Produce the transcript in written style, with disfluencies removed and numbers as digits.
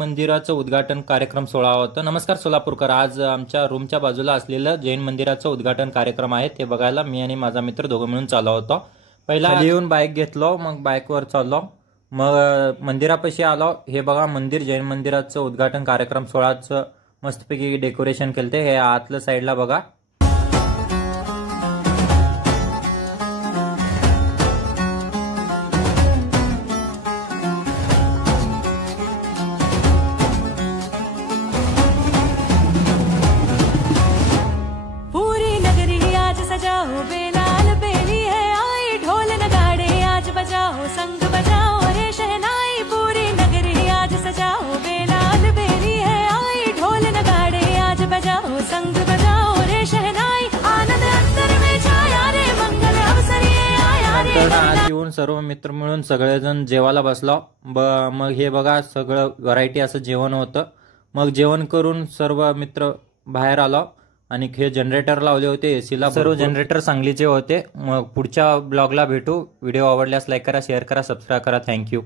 मंदिराचं उद्घाटन कार्यक्रम सोहळा होता। नमस्कार सोलापूरकर, आज आमच्या रूमच्या बाजूला असलेलं जैन मंदिराचं उद्घाटन कार्यक्रम आहे ते बघायला मी आणि माझा मित्र दोघं मिळून चाललो होतो। पहिला येऊन बाईक घेतलो, मग बाईकवर चाललो, मग मंदिरापाशी आलो। हे बघा मंदिर, जैन मंदिराचं उद्घाटन कार्यक्रम सोहळाचं मस्तपैकी डेकोरेशन केलते। हे आतल्या साईडला बघा। सजाओ बेलाल बेली है आई, ढोल नगाड़े आज बजाओ, संग बजाओ रे शहनाई। पूरी नगरी आज सजाओ बेलाल बेली है आई, ढोल नगाड़े आज बजाओ, संग बजाओ रे शहनाई। आनंद अंतर में छाया रे, मंगल अवसर ये आया रे। आज येऊन सर्व मित्र मिळून सगळेजण जेवायला बसलो। मग हे बघा सगळं व्हरायटी असं जेवण होतं। मग जेवण करून सर्व मित्र बाहेर आलो आणि हे जनरेटर लावले होते एसीला। सर्व जनरेटर सांगलीचे होते। मग पुढच्या ब्लॉगला भेटू। व्हिडिओ आवडल्यास लाईक करा, शेअर करा, सबस्क्राईब करा। थँक्यू।